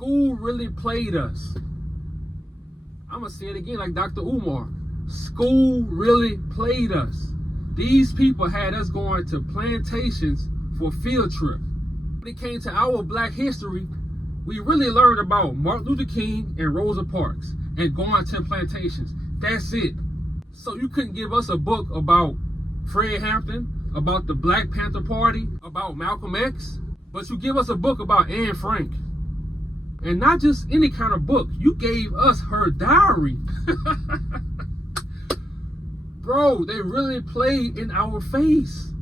School really played us. I'm going to say it again like Dr. Umar. School really played us. These people had us going to plantations for field trip. When it came to our black history, we really learned about Martin Luther King and Rosa Parks and going to plantations. That's it. So you couldn't give us a book about Fred Hampton, about the Black Panther Party, about Malcolm X, but you give us a book about Anne Frank. And not just any kind of book. You gave us her diary. Bro, they really played in our face.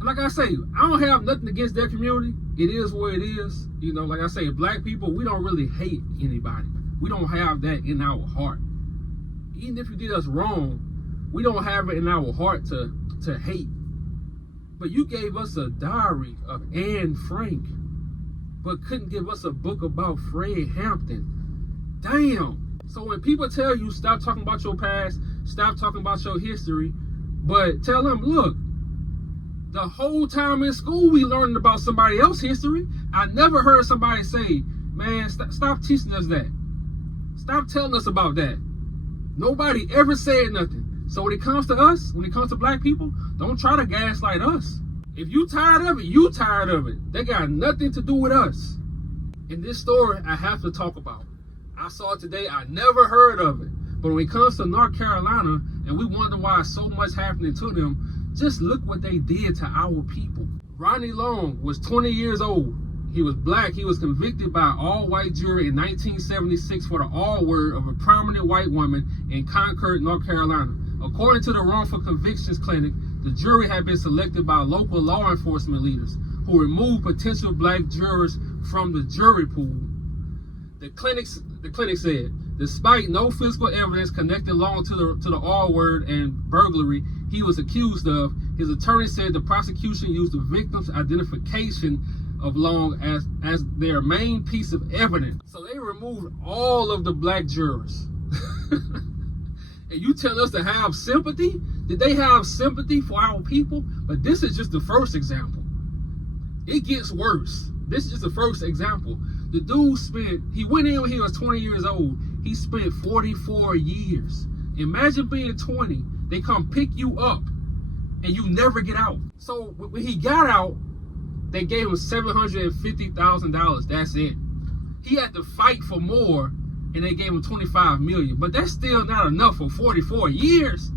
Like I say, I don't have nothing against their community. It is what it is. You know, like I say, black people, we don't really hate anybody. We don't have that in our heart. Even if you did us wrong, we don't have it in our heart to hate. But you gave us a diary of Anne Frank, but couldn't give us a book about Fred Hampton. Damn. So when people tell you stop talking about your past, stop talking about your history, but tell them, look, the whole time in school we learned about somebody else's history. I never heard somebody say, man, stop teaching us that. Stop telling us about that. Nobody ever said nothing. So when it comes to us, when it comes to black people, don't try to gaslight us. If you tired of it, you tired of it. They got nothing to do with us. In this story, I have to talk about. I saw it today. I never heard of it. But when it comes to North Carolina, and we wonder why so much happening to them, just look what they did to our people. Ronnie Long was 20 years old. He was black. He was convicted by an all-white jury in 1976 for the R-word of a prominent white woman in Concord, North Carolina. According to the Wrongful Convictions Clinic, the jury had been selected by local law enforcement leaders who removed potential black jurors from the jury pool. The clinic said, despite no physical evidence connecting Long to the R-word and burglary he was accused of, his attorney said the prosecution used the victim's identification of Long as their main piece of evidence. So they removed all of the black jurors. And you tell us to have sympathy? Did they have sympathy for our people? But this is just the first example. It gets worse. This is just the first example. The dude he went in when he was 20 years old. He spent 44 years. Imagine being 20. They come pick you up and you never get out. So when he got out, they gave him $750,000. That's it. He had to fight for more, and they gave him $25 million. But that's still not enough for 44 years.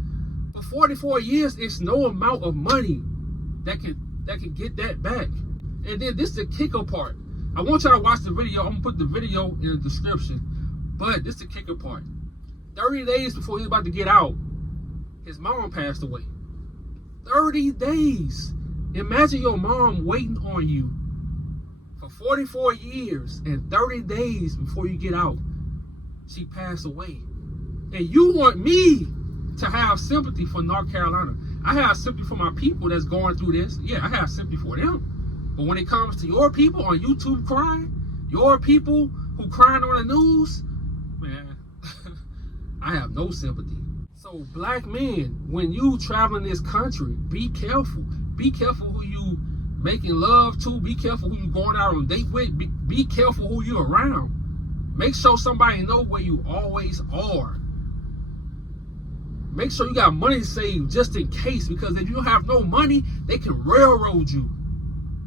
For 44 years, it's no amount of money that can get that back. And then this is the kicker part. I want y'all to watch the video. I'm gonna put the video in the description. But this is the kicker part. 30 days before he was about to get out, his mom passed away. 30 days. Imagine your mom waiting on you for 44 years and 30 days before you get out. She passed away. And you want me to have sympathy for North Carolina. I have sympathy for my people that's going through this. Yeah, I have sympathy for them. But when it comes to your people on YouTube crying, your people who crying on the news, man, I have no sympathy. So black men, when you traveling this country, be careful. Be careful who you making love to. Be careful who you going out on date with. Be careful who you around. Make sure somebody know where you always are. Make sure you got money saved just in case, because if you don't have no money, they can railroad you.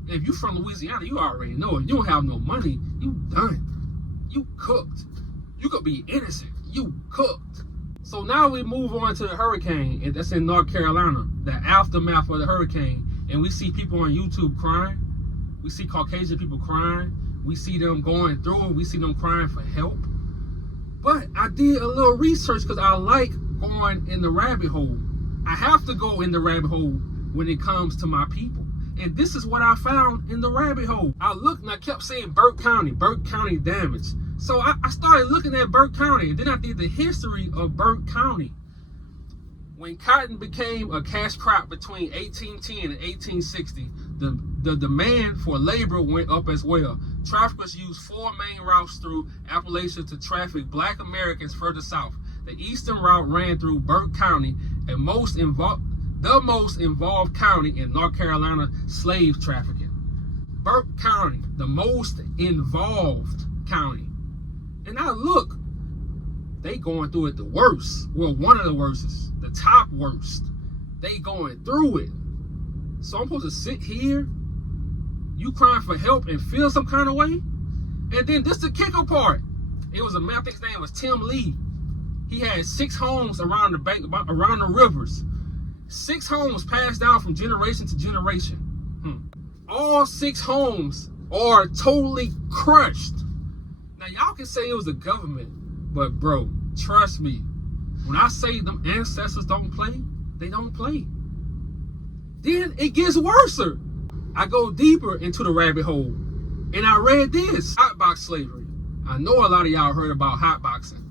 If you from Louisiana, you already know if you don't have no money, you done. You cooked. You could be innocent. You cooked. So now we move on to the hurricane, and that's in North Carolina, the aftermath of the hurricane. And we see people on YouTube crying. We see Caucasian people crying. We see them going through it. We see them crying for help. But I did a little research because I like going in the rabbit hole. I have to go in the rabbit hole when it comes to my people. And this is what I found in the rabbit hole. I looked and I kept saying Burke County damage. So I started looking at Burke County, and then I did the history of Burke County. When cotton became a cash crop between 1810 and 1860, the demand for labor went up as well. Traffickers used 4 main routes through Appalachia to traffic black Americans further south. The eastern route ran through Burke County, and the most involved county in North Carolina slave trafficking. Burke County, the most involved county. look, they going through it the worst. Well, one of the worstest, the top worst. They going through it. So I'm supposed to sit here, you crying for help and feel some kind of way? And then this the kicker part. It was a man, I think his name was Tim Lee. He had 6 homes around the bank, around the rivers. 6 homes passed down from generation to generation. All 6 homes are totally crushed. Now y'all can say it was the government, but bro, trust me, when I say them ancestors don't play, they don't play. Then it gets worse. I go deeper into the rabbit hole, and I read this. Hotbox slavery. I know a lot of y'all heard about hotboxing.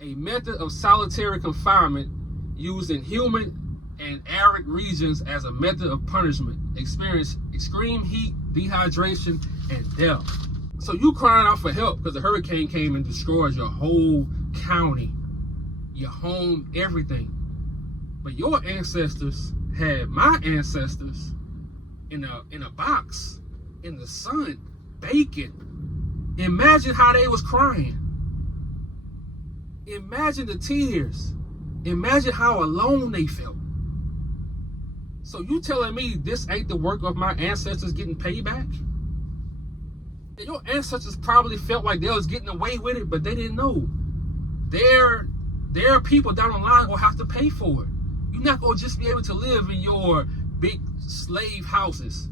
A method of solitary confinement used in humid and arid regions as a method of punishment. Experience extreme heat, dehydration, and death. So you crying out for help because the hurricane came and destroyed your whole county, your home, everything. But your ancestors had my ancestors in a box, in the sun, baking. Imagine how they was crying. Imagine the tears. Imagine how alone they felt. So you telling me this ain't the work of my ancestors getting payback? Your ancestors probably felt like they was getting away with it, but they didn't know. Their people down the line will have to pay for it. You're not gonna just be able to live in your big slave houses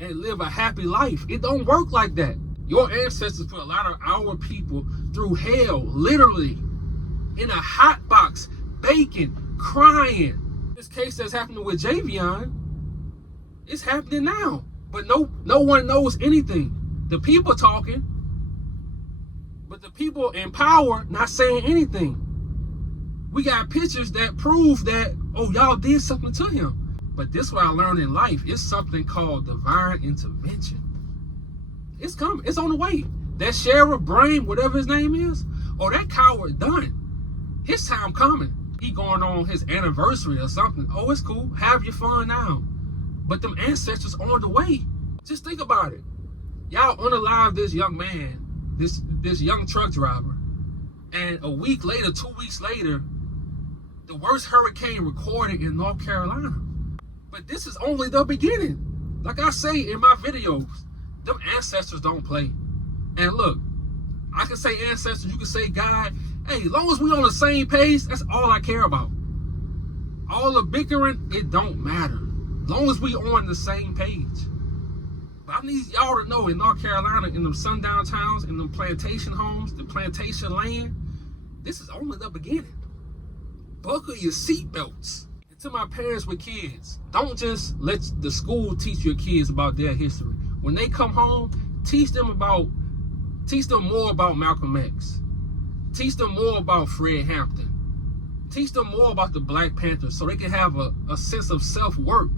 and live a happy life. It don't work like that. Your ancestors put a lot of our people through hell, literally, in a hot box, baking, crying. This case that's happening with Javion, it's happening now, but no one knows anything. The people talking, but the people in power not saying anything. We got pictures that prove that, oh, y'all did something to him. But this is what I learned in life. It's something called divine intervention. It's coming. It's on the way. That Sheriff Brain, whatever his name is, or that coward done. His time coming. He going on his anniversary or something. Oh, it's cool. Have your fun now. But them ancestors on the way. Just think about it. Y'all unalive this young man, this young truck driver, and a week later, 2 weeks later, the worst hurricane recorded in North Carolina. But this is only the beginning. Like I say in my videos, them ancestors don't play. And look, I can say ancestors, you can say God. Hey, as long as we on the same page, that's all I care about. All the bickering, it don't matter. As long as we on the same page. But I need y'all to know in North Carolina, in them sundown towns, in them plantation homes, the plantation land, this is only the beginning. Buckle your seatbelts. And to my parents with kids, don't just let the school teach your kids about their history. When they come home, teach them more about Malcolm X. Teach them more about Fred Hampton. Teach them more about the Black Panthers so they can have a sense of self-worth.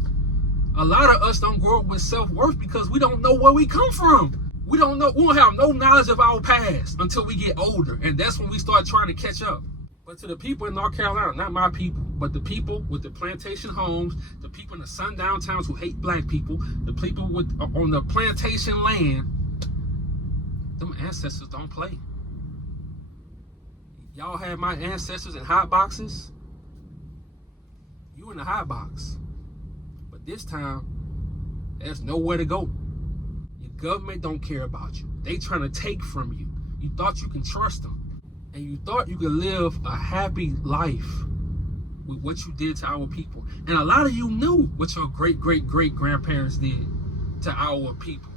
A lot of us don't grow up with self-worth because we don't know where we come from. We don't have no knowledge of our past until we get older. And that's when we start trying to catch up. But to the people in North Carolina, not my people, but the people with the plantation homes, the people in the sundown towns who hate black people, the people on the plantation land, them ancestors don't play. Y'all had my ancestors in hot boxes. You in the hot box. But this time, there's nowhere to go. Your government don't care about you. They trying to take from you. You thought you can trust them. And you thought you could live a happy life with what you did to our people. And a lot of you knew what your great-great-great-grandparents did to our people.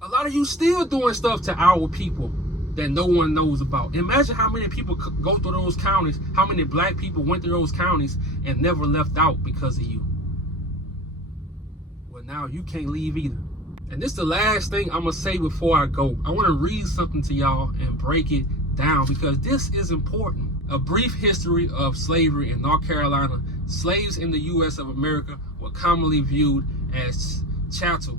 A lot of you still doing stuff to our people that no one knows about. Imagine how many people go through those counties, how many black people went through those counties and never left out because of you. Well, now you can't leave either. And this is the last thing I'm going to say before I go. I want to read something to y'all and break it down because this is important. A brief history of slavery in North Carolina. Slaves in the U.S. of America were commonly viewed as chattel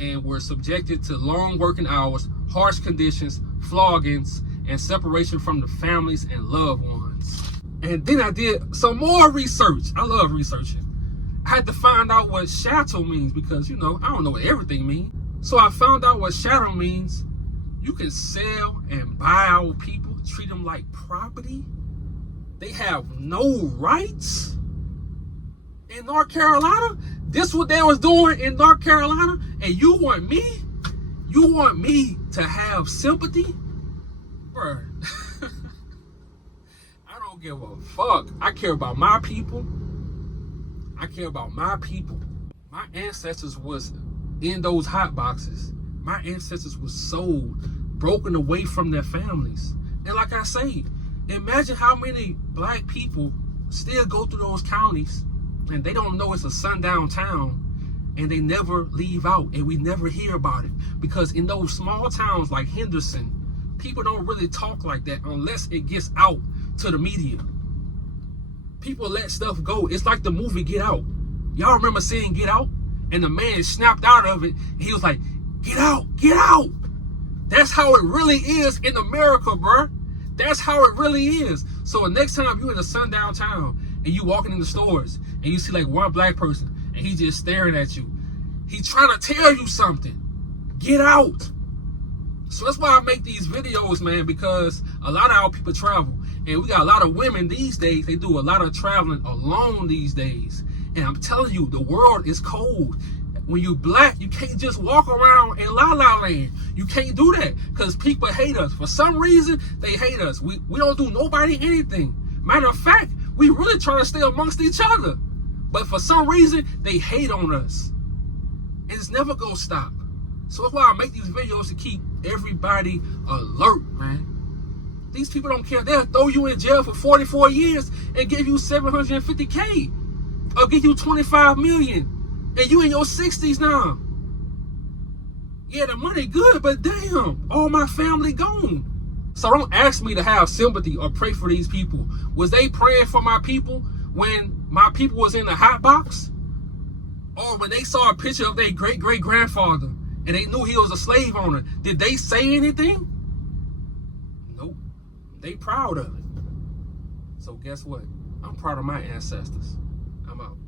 and were subjected to long working hours, harsh conditions, floggings, and separation from the families and loved ones. And then I did some more research. I love researching. I had to find out what chattel means because, I don't know what everything means. So I found out what chattel means, You can sell and buy our people, treat them like property. They have no rights in North Carolina. This what they was doing in North Carolina, and you want me to have sympathy? Bruh. I don't give a fuck. I care about my people. I care about my people. My ancestors was in those hot boxes. My ancestors was sold, broken away from their families. And like I say, imagine how many black people still go through those counties and they don't know it's a sundown town, and they never leave out, and we never hear about it. Because in those small towns like Henderson, people don't really talk like that unless it gets out to the media. People let stuff go. It's like the movie Get Out. Y'all remember seeing Get Out? And the man snapped out of it. And he was like, get out, get out. That's how it really is in America, bruh. That's how it really is. So the next time you in a sundown town and you walking in the stores and you see like one black person and he just staring at you, he trying to tell you something. Get out. So that's why I make these videos, man, because a lot of our people travel. And we got a lot of women these days. They do a lot of traveling alone these days. And I'm telling you, the world is cold. When you black, you can't just walk around in La La Land. You can't do that because people hate us. For some reason, they hate us. We don't do nobody anything. Matter of fact, we really try to stay amongst each other. But for some reason, they hate on us. And it's never gonna stop. So that's why I make these videos, to keep everybody alert, man. These people don't care. They'll throw you in jail for 44 years and give you $750K. Or give you $25 million. And you in your 60s now. Yeah, the money good, but damn, all my family gone. So don't ask me to have sympathy or pray for these people. Was they praying for my people when my people was in the hot box? Or when they saw a picture of their great-great-grandfather and they knew he was a slave owner, did they say anything? Nope. They proud of it. So guess what? I'm proud of my ancestors. I'm out.